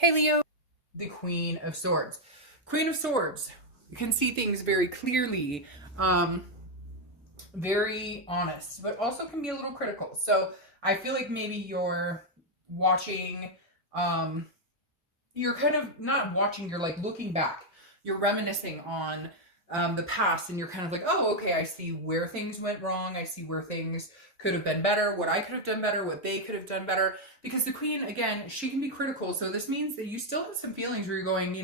Hey Leo, the Queen of Swords. Queen of Swords can see things very clearly, very honest, but also can be a little critical. So I feel like maybe you're watching, um, you're kind of not watching, you're like looking back. You're reminiscing on the past, and you're kind of like, oh, okay, I see where things went wrong. I see where things could have been better, what I could have done better, what they could have done better. Because the queen, again, she can be critical. So this means that you still have some feelings where you're going,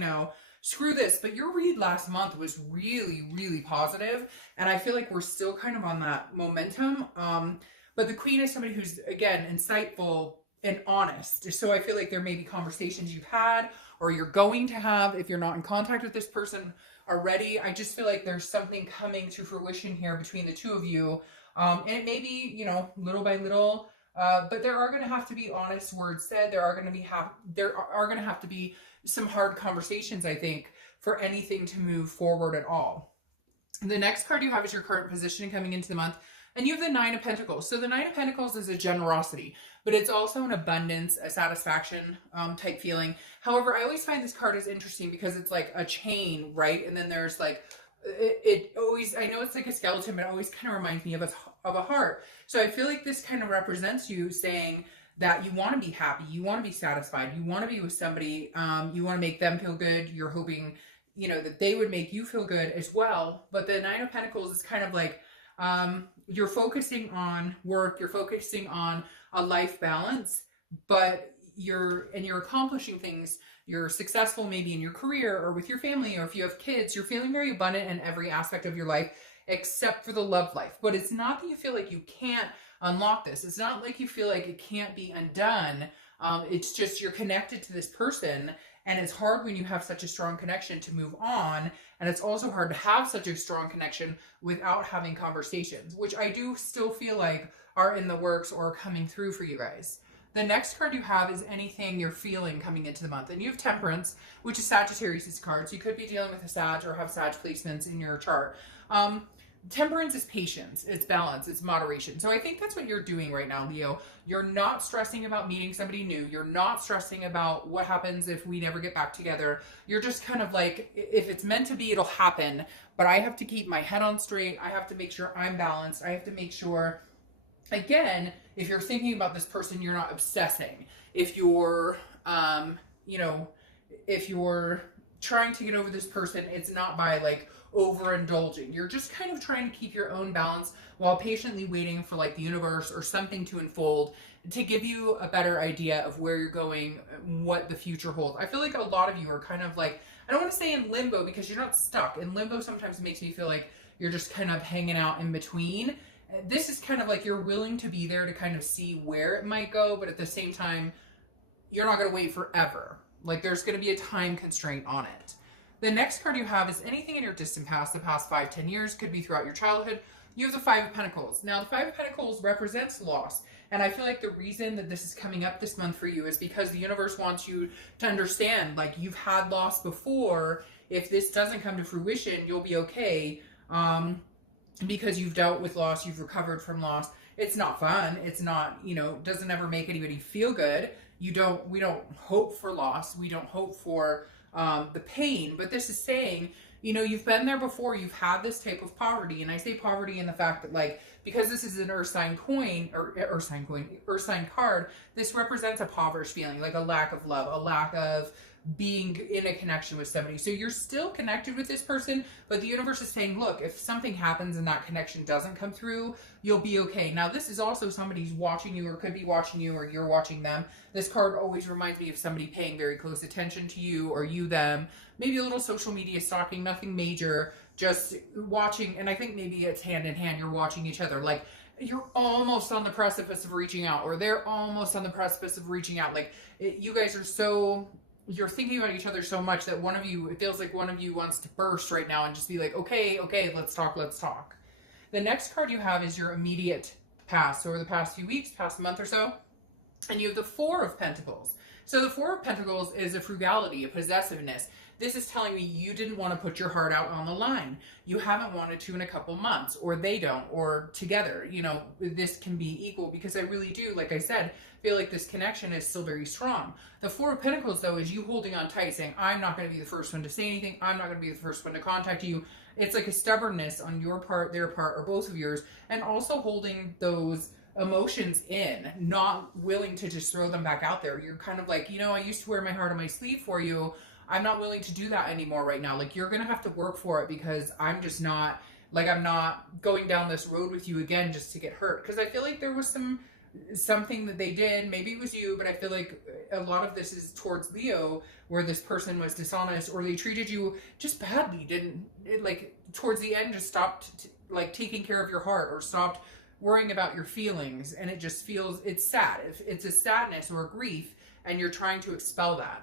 screw this. But your read last month was really, really positive, and I feel like we're still kind of on that momentum. But the queen is somebody who's, again, insightful and honest. So I feel like there may be conversations you've had or you're going to have if you're not in contact with this person already. I just feel like there's something coming to fruition here between the two of you. And it may be, little by little, but there are going to have to be honest words said. There are going to have to be some hard conversations, I think, for anything to move forward at all. The next card you have is your current position coming into the month. And you have the Nine of Pentacles. So the Nine of Pentacles is a generosity, but it's also an abundance, a satisfaction type feeling. However, I always find this card is interesting because it's like a chain, right? And then there's like, it always, I know it's like a skeleton, but it always kind of reminds me of a heart. So I feel like this kind of represents you saying that you want to be happy, you want to be satisfied, you want to be with somebody, you want to make them feel good. You're hoping, that they would make you feel good as well. But the Nine of Pentacles is kind of like, you're focusing on work, you're focusing on a life balance, but you're accomplishing things. You're successful maybe in your career or with your family, or if you have kids, you're feeling very abundant in every aspect of your life except for the love life. But it's not that you feel like you can't unlock this. It's not like you feel like it can't be undone. It's just you're connected to this person, and it's hard when you have such a strong connection to move on. And it's also hard to have such a strong connection without having conversations, which I do still feel like are in the works or coming through for you guys. The next card you have is anything you're feeling coming into the month. And you have Temperance, which is Sagittarius' card. So you could be dealing with a Sag or have Sag placements in your chart. Temperance is patience, it's balance, it's moderation. So I think that's what you're doing right now, Leo. You're not stressing about meeting somebody new. You're not stressing about what happens if we never get back together. You're just kind of like, if it's meant to be, it'll happen. But I have to keep my head on straight. I have to make sure I'm balanced. I have to make sure, again, if you're thinking about this person, you're not obsessing. If you're, if you're trying to get over this person, it's not by like overindulging. You're just kind of trying to keep your own balance while patiently waiting for like the universe or something to unfold to give you a better idea of where you're going, what the future holds. I feel like a lot of you are kind of like, I don't want to say in limbo because you're not stuck. In limbo sometimes makes me feel like you're just kind of hanging out in between. This is kind of like you're willing to be there to kind of see where it might go, but at the same time, you're not going to wait forever. Like there's going to be a time constraint on it. The next card you have is anything in your distant past, the past 5-10 years, could be throughout your childhood. You have the Five of Pentacles. Now, the Five of Pentacles represents loss. And I feel like the reason that this is coming up this month for you is because the universe wants you to understand, like, you've had loss before. If this doesn't come to fruition, you'll be okay. Because you've dealt with loss, you've recovered from loss. It's not fun. It's not, doesn't ever make anybody feel good. We don't hope for loss. We don't hope for the pain, but this is saying, you've been there before. You've had this type of poverty, and I say poverty in the fact that, like, because this is an earth sign card, this represents a impoverished feeling, like a lack of love, a lack of being in a connection with somebody. So you're still connected with this person, but the universe is saying, look, if something happens and that connection doesn't come through, you'll be okay. Now, this is also somebody's watching you or could be watching you or you're watching them. This card always reminds me of somebody paying very close attention to you or you them. Maybe a little social media stalking, nothing major, just watching. And I think maybe it's hand in hand. You're watching each other. Like, you're almost on the precipice of reaching out, or they're almost on the precipice of reaching out. Like, you guys are so... You're thinking about each other so much that it feels like one of you wants to burst right now and just be like, okay, let's talk. The next card you have is your immediate past, so over the past few weeks, past month or so. And you have the Four of Pentacles. So the Four of Pentacles is a frugality, a possessiveness. This is telling me you didn't want to put your heart out on the line. You haven't wanted to in a couple months, or they don't, or together. You know, this can be equal, because I really do, like I said, feel like this connection is still very strong. The Four of Pentacles, though, is you holding on tight, saying, I'm not going to be the first one to say anything. I'm not going to be the first one to contact you. It's like a stubbornness on your part, their part, or both of yours, and also holding those emotions in, not willing to just throw them back out there. You're kind of like, you know, I used to wear my heart on my sleeve for you. I'm not willing to do that anymore right now. Like, you're going to have to work for it, because I'm just not, like, I'm not going down this road with you again just to get hurt. Because I feel like there was something that they did, maybe it was you, but I feel like a lot of this is towards Leo, where this person was dishonest, or they treated you just badly, like, towards the end, just stopped, like, taking care of your heart, or stopped worrying about your feelings, and it just feels, it's sad. If it's a sadness or a grief, and you're trying to expel that.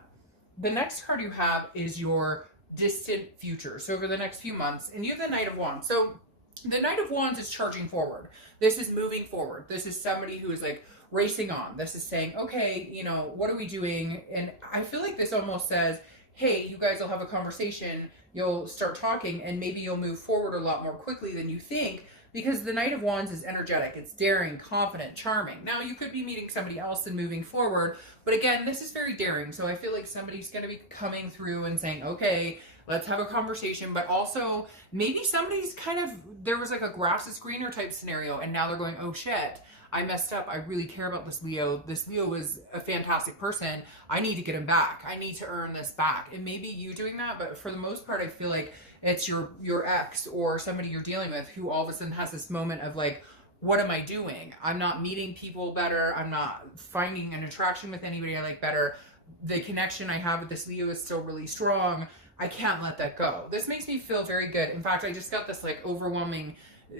The next card you have is your distant future. So over the next few months, and you have the Knight of Wands. So the Knight of Wands is charging forward. This is moving forward. This is somebody who is like racing on. This is saying, okay, you know, what are we doing? And I feel like this almost says, hey, you guys will have a conversation, you'll start talking, and maybe you'll move forward a lot more quickly than you think, because the Knight of Wands is energetic. It's daring, confident, charming. Now, you could be meeting somebody else and moving forward, but again, this is very daring. So I feel like somebody's going to be coming through and saying, okay, let's have a conversation. But also, maybe somebody's kind of, there was like a grass is greener type scenario, and now they're going, oh shit, I messed up. I really care about this Leo. This Leo is a fantastic person. I need to get him back. I need to earn this back. And maybe you doing that, but for the most part, I feel like it's your ex or somebody you're dealing with who all of a sudden has this moment of like, what am I doing? I'm not meeting people better. I'm not finding an attraction with anybody I like better. The connection I have with this Leo is still really strong. I can't let that go. This makes me feel very good. In fact, I just got this like overwhelming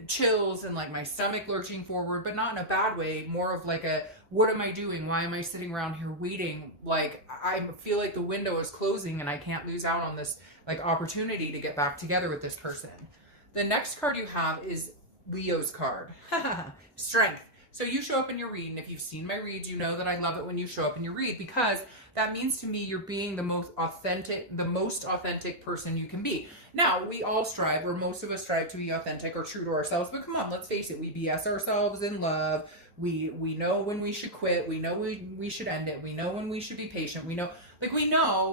chills and like my stomach lurching forward, but not in a bad way, more of like a, what am I doing? Why am I sitting around here waiting? Like, I feel like the window is closing and I can't lose out on this like opportunity to get back together with this person. The next card you have is Leo's card. Strength. So you show up in your read, and if you've seen my reads, you know that I love it when you show up in your read, because that means to me you're being the most authentic person you can be. Now, we all strive, or most of us strive to be authentic or true to ourselves, but come on, let's face it, we BS ourselves in love. We know when we should quit. We know we should end it. We know when we should be patient. We know,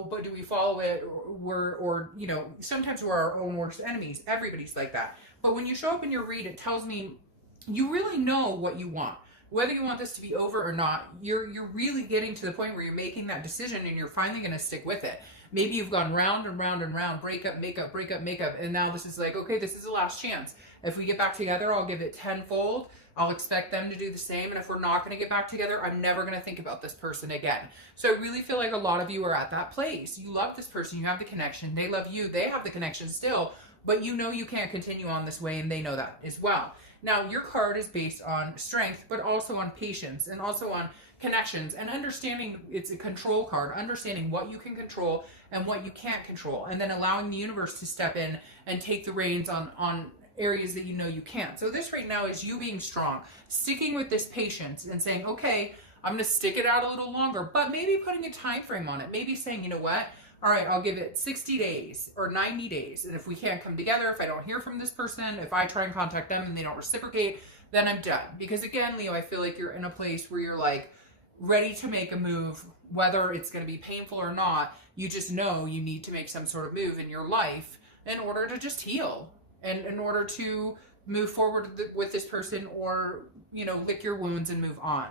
but do we follow it? Or you know, sometimes we're our own worst enemies. Everybody's like that. But when you show up in your read, it tells me you really know what you want. Whether you want this to be over or not, you're really getting to the point where you're making that decision and you're finally going to stick with it. Maybe you've gone round and round and round, breakup, makeup, breakup, makeup, and now this is like, okay, this is the last chance. If we get back together, I'll give it tenfold. I'll expect them to do the same. And if we're not going to get back together, I'm never going to think about this person again. So I really feel like a lot of you are at that place. You love this person. You have the connection. They love you. They have the connection still. But you know you can't continue on this way, and they know that as well. Now, your card is based on strength, but also on patience, and also on connections, and understanding. It's a control card, understanding what you can control and what you can't control, and then allowing the universe to step in and take the reins on areas that you know you can't. So this right now is you being strong, sticking with this patience and saying, okay, I'm going to stick it out a little longer, but maybe putting a time frame on it. Maybe saying, you know what? All right, I'll give it 60 days or 90 days. And if we can't come together, if I don't hear from this person, if I try and contact them and they don't reciprocate, then I'm done. Because again, Leo, I feel like you're in a place where you're like ready to make a move, whether it's going to be painful or not. You just know you need to make some sort of move in your life in order to just heal, and in order to move forward with this person, or, you know, lick your wounds and move on.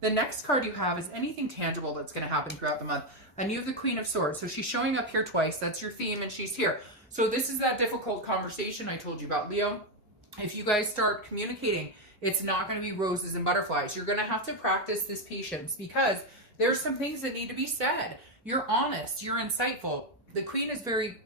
The next card you have is anything tangible that's going to happen throughout the month. And you have the Queen of Swords. So she's showing up here twice. That's your theme, and she's here. So this is that difficult conversation I told you about, Leo. If you guys start communicating, it's not going to be roses and butterflies. You're going to have to practice this patience, because there's some things that need to be said. You're honest. You're insightful. The Queen is very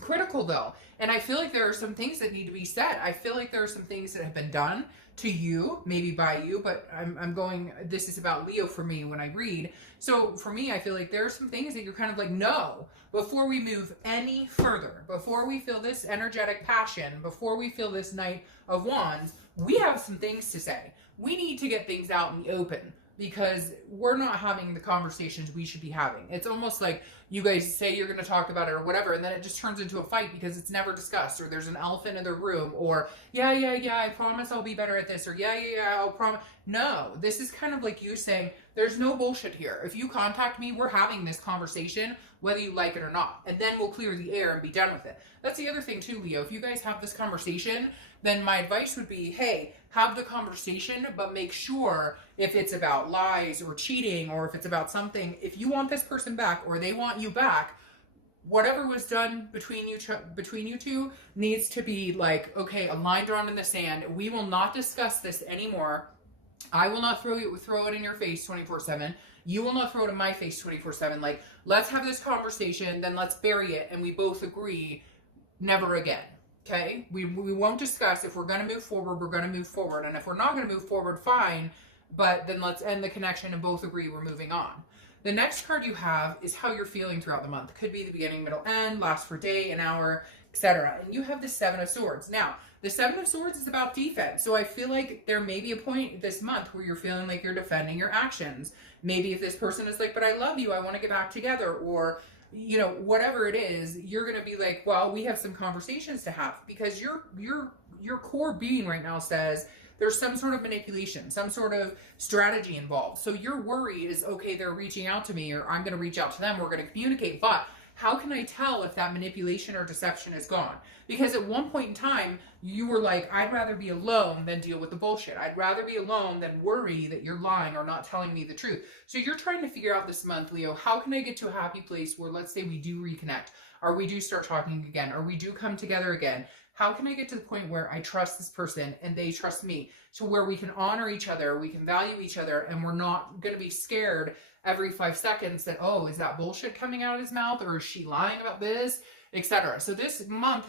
critical, though. And I feel like there are some things that need to be said. I feel like there are some things that have been done to you, maybe by you, but I'm going, this is about Leo for me when I read. So for me, I feel like there are some things that you're kind of like, no, before we move any further, before we feel this energetic passion, before we feel this Knight of Wands, we have some things to say. We need to get things out in the open, because we're not having the conversations we should be having. It's almost like you guys say you're going to talk about it or whatever, and then it just turns into a fight because it's never discussed, or there's an elephant in the room, or yeah, I promise I'll be better at this, or yeah, I'll promise. No, this is kind of like you saying, there's no bullshit here. If you contact me, we're having this conversation, whether you like it or not, and then we'll clear the air and be done with it. That's the other thing too, Leo. If you guys have this conversation, then my advice would be, hey, have the conversation, but make sure if it's about lies or cheating, or if it's about something, if you want this person back or they want you back, whatever was done between you two needs to be like, okay, a line drawn in the sand. We will not discuss this anymore. I will not throw it in your face 24/7. You will not throw it in my face 24/7. Like, let's have this conversation, then let's bury it, and we both agree never again. Okay? We won't discuss. If we're going to move forward, we're going to move forward. And if we're not going to move forward, fine. But then let's end the connection and both agree we're moving on. The next card you have is how you're feeling throughout the month. It could be the beginning, middle, end, last for a day, an hour, etc. And you have the Seven of Swords. Now, the Seven of Swords is about defense. So I feel like there may be a point this month where you're feeling like you're defending your actions. Maybe if this person is like, but I love you, I want to get back together, or you know, whatever it is, you're going to be like, well, we have some conversations to have, because your core being right now says there's some sort of manipulation, some sort of strategy involved. So your worry is, okay, they're reaching out to me, or I'm going to reach out to them, we're going to communicate, but how can I tell if that manipulation or deception is gone? Because at one point in time, you were like, I'd rather be alone than deal with the bullshit. I'd rather be alone than worry that you're lying or not telling me the truth. So you're trying to figure out this month, Leo, how can I get to a happy place where, let's say we do reconnect, or we do start talking again, or we do come together again. How can I get to the point where I trust this person and they trust me, to where we can honor each other, we can value each other, and we're not going to be scared every 5 seconds that, oh, is that bullshit coming out of his mouth, or is she lying about this, etc. So this month,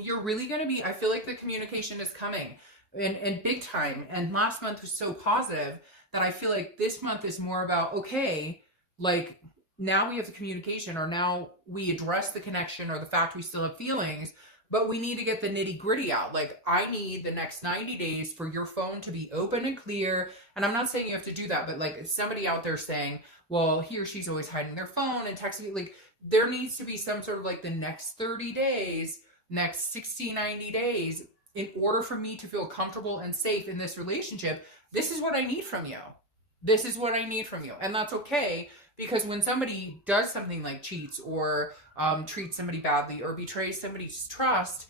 you're really going to be, I feel like the communication is coming and big time. And last month was so positive that I feel like this month is more about, okay, like now we have the communication, or now we address the connection or the fact we still have feelings, but we need to get the nitty gritty out. Like, I need the next 90 days for your phone to be open and clear. And I'm not saying you have to do that, but like somebody out there saying, well, he or she's always hiding their phone and texting, like there needs to be some sort of like the next 30 days, next 60, 90 days, in order for me to feel comfortable and safe in this relationship. This is what I need from you. This is what I need from you. And that's okay, because when somebody does something like cheats or treats somebody badly or betrays somebody's trust,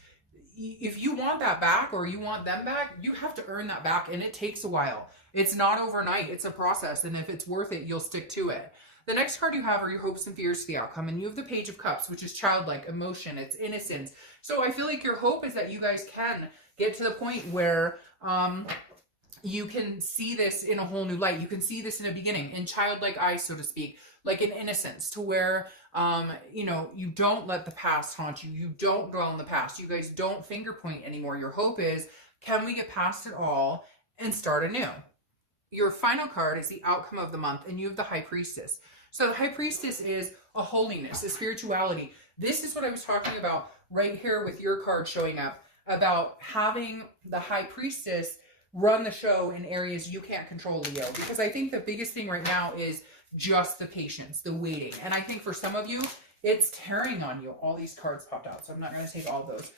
if you want that back or you want them back, you have to earn that back, and it takes a while. It's not overnight. It's a process, and if it's worth it, you'll stick to it. The next card you have are your hopes and fears to the outcome, and you have the Page of Cups, which is childlike emotion. It's innocence. So I feel like your hope is that you guys can get to the point where you can see this in a whole new light. You can see this in a beginning, in childlike eyes, so to speak, like in innocence, to where, you know, you don't let the past haunt you. You don't dwell in the past. You guys don't finger point anymore. Your hope is, can we get past it all and start anew? Your final card is the outcome of the month, and you have the High Priestess. So the High Priestess is a holiness, a spirituality. This is what I was talking about right here with your card showing up, about having the High Priestess run the show in areas you can't control, Leo. Because I think the biggest thing right now is just the patience, the waiting. And I think for some of you, it's tearing on you. All these cards popped out, so I'm not going to take all those.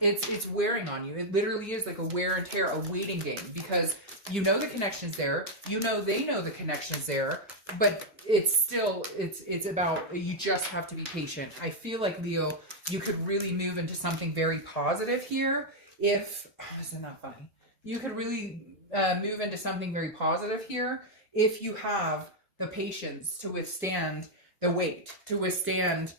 It's wearing on you. It literally is like a wear and tear, a waiting game, because you know the connection's there. You know they know the connection's there, but it's still, it's about, you just have to be patient. I feel like, Leo, you could really move into something very positive here if, isn't that funny? You could really move into something very positive here if you have the patience to withstand the wait, to withstand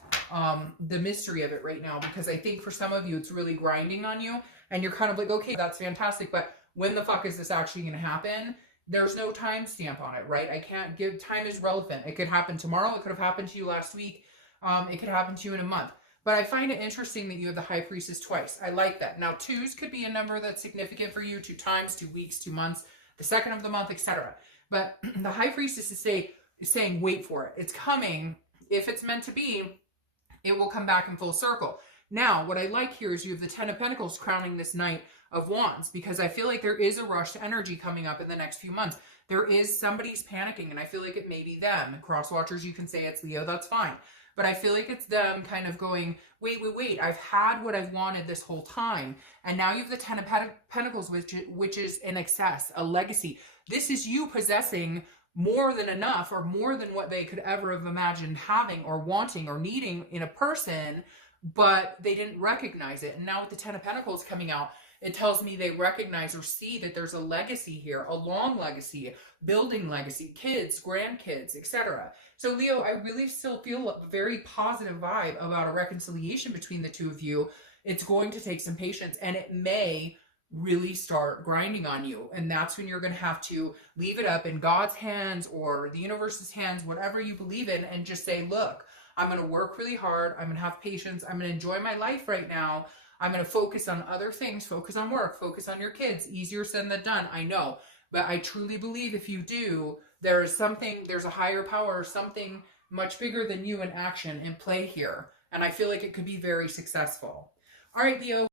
the mystery of it right now. Because I think for some of you, it's really grinding on you, and you're kind of like, okay, that's fantastic, but when the fuck is this actually going to happen? There's no time stamp on it, right? I can't give, time is relevant. It could happen tomorrow. It could have happened to you last week. It could happen to you in a month. But I find it interesting that you have the High Priestess twice. I like that. Now, 2s could be a number that's significant for you. 2 times, 2 weeks, 2 months, the second of the month, etc. But the High Priestess is saying, wait for it. It's coming. If it's meant to be, it will come back in full circle. Now, what I like here is you have the 10 of Pentacles crowning this Knight of Wands, because I feel like there is a rush to energy coming up in the next few months. There is somebody's panicking, and I feel like it may be them. Cross watchers, you can say it's Leo, that's fine. But I feel like it's them kind of going, wait, I've had what I've wanted this whole time. And now you have the Ten of Pentacles, which is an excess, a legacy. This is you possessing more than enough, or more than what they could ever have imagined having or wanting or needing in a person, but they didn't recognize it. And now with the Ten of Pentacles coming out, it tells me they recognize or see that there's a legacy here, a long legacy, building legacy, kids, grandkids, etc. So Leo, I really still feel a very positive vibe about a reconciliation between the two of you. It's going to take some patience, and it may really start grinding on you. And that's when you're going to have to leave it up in God's hands or the universe's hands, whatever you believe in, and just say, look, I'm going to work really hard. I'm going to have patience. I'm going to enjoy my life right now. I'm going to focus on other things, focus on work, focus on your kids. Easier said than done, I know. But I truly believe if you do, there's a higher power, something much bigger than you in action, in play here. And I feel like it could be very successful. All right, Leo,